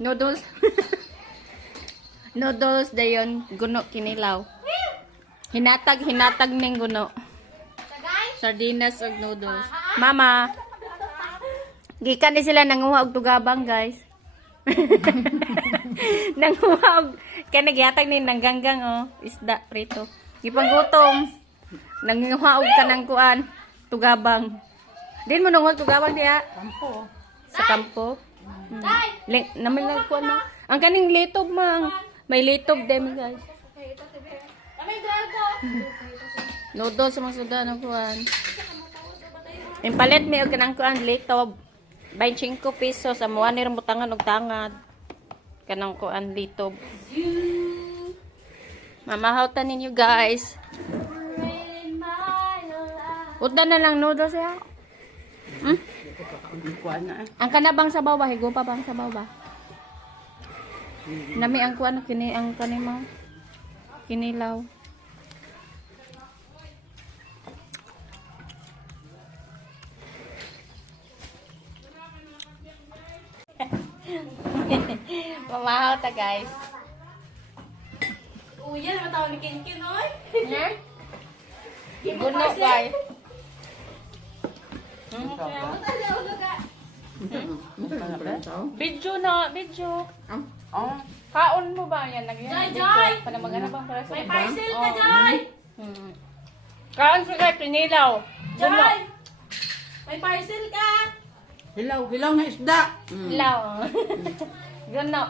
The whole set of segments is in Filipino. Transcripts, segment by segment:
Noodles. Noodles dayon guno kinilaw. Hinatag ning guno. Sardinas ug noodles. Mama. Gikan ni sila nanguha og tugabang, guys. Nanguha og kay nagyatag ni nangganggang oh, isda prito. Gipanggutom. Nanguha og kanang kuan, tugabang. Din mo nanguha tugabang diha? Kampo. Sa kampo. Namin lang kuan ma. Ang kaning litob mang. May litob din, guys. Noodles sa mga suda na kuan. Yung palit may og kanang kuan litob. 25 pesos sa mga ni rambutangan og tangad. Kanang kuan litob. Mamahawtan ninyo, guys. Udan na lang noodles ya. Ang kanabang sa bawah, higo pa bang sa bawah? Nami ang kuan kini ang kanimo. Kinilaw. Mamahaw ta, guys. Uya, naman tawag ni Kinkin, oy. Yeah? Guno, guys. Video na, video. Kaon mo ba yan? Nagyan Joy! para magana bang para sa May parcel ka, Joy! Kaon sa kay pinilaw. Guno. Joy! May parcel ka! Hilaw nga isda. Ilaw. Guno.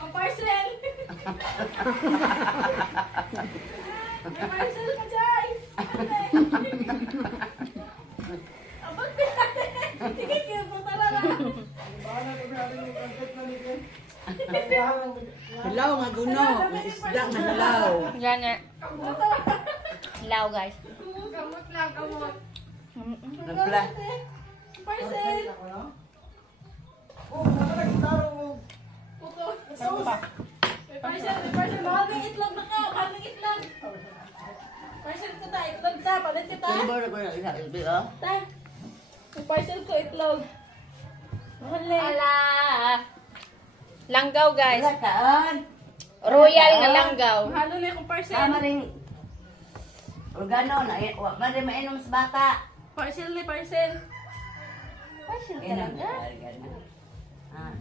Ang parcel! May parcel ka, Joy! Abang sige, kaya punta na lang. Hilaw nga guno, nga isda nga hilaw. Yan nga. Ilaw, guys. Kamot lang, kamot. Nagpla. Parcel! Puto. Sauce. May parcel, may parcel. Mahal ng itlog na ka. Mahal ng itlog. Parcel ko ta. Itlog ta. Palit kita. Ta. May parcel ko itlog. Mahal na. Ala. Langgaw, guys. Kaan. Royal nga langgaw. Mahal na yung parcel. Tama rin. Organo na, wa man rin mainom sa bata. Parcel ni parcel. Passion Inang talaga. organo. Ah.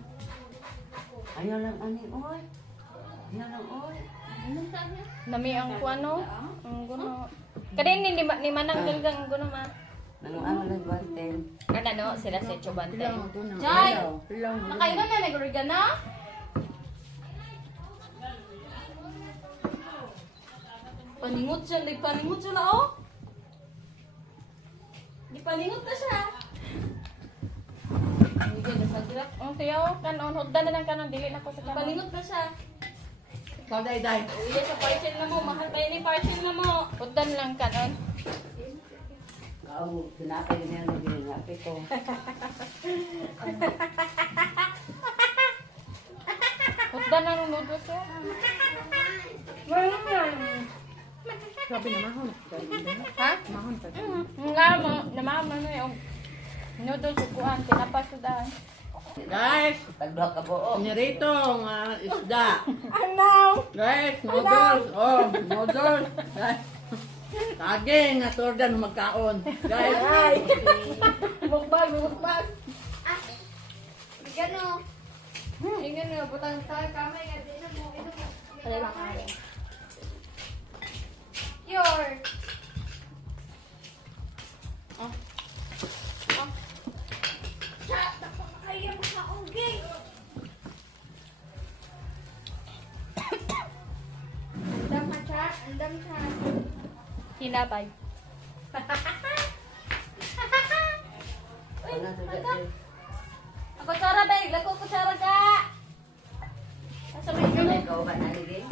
Ayaw lang ani oy. Ayaw lang oy. Nami ang kuano. Ang guno. Kadin ni manang ganggang ang guno ma. Nang ano lang banten. Ano no, sila sa Chubante. Jai! Hilaw. Nakailan na nag-organ na? Paningot siya. Di paningot siya na oh. Di paningot na siya. Hindi na sa dilak. Ang tiyaw kanon huddan na lang kanon dili na ko sa Di kamay. paningot na siya. Ikaw day. Uy, sa parcel na mo. Mahal tayo ni parcel na mo. Huddan lang kanon. Kau sinapay niya ng ginapay ko. Huddan na ng noodles ya. Sabi na mahon. Ha? Mahon pa. Nga mo, namama na yung noodles ug kuan tinapas sa daan. Guys, tagdo ka buo. Nirito nga isda. Ano? Guys, noodles. Oh, noodles. Guys. Kage nga tordan magkaon. Guys. Ay! Mukbang, mukbang. Gano? Ingin nga, butang tayo kamay nga din mo. Wala lang kaya. Your. Kaya mo ka, okay. Andam ka, chat. Andam ka. Tinapay. Uy, mata. Ang kutsara, babe. Lako kutsara ka. Asa may Ikaw ba na nili?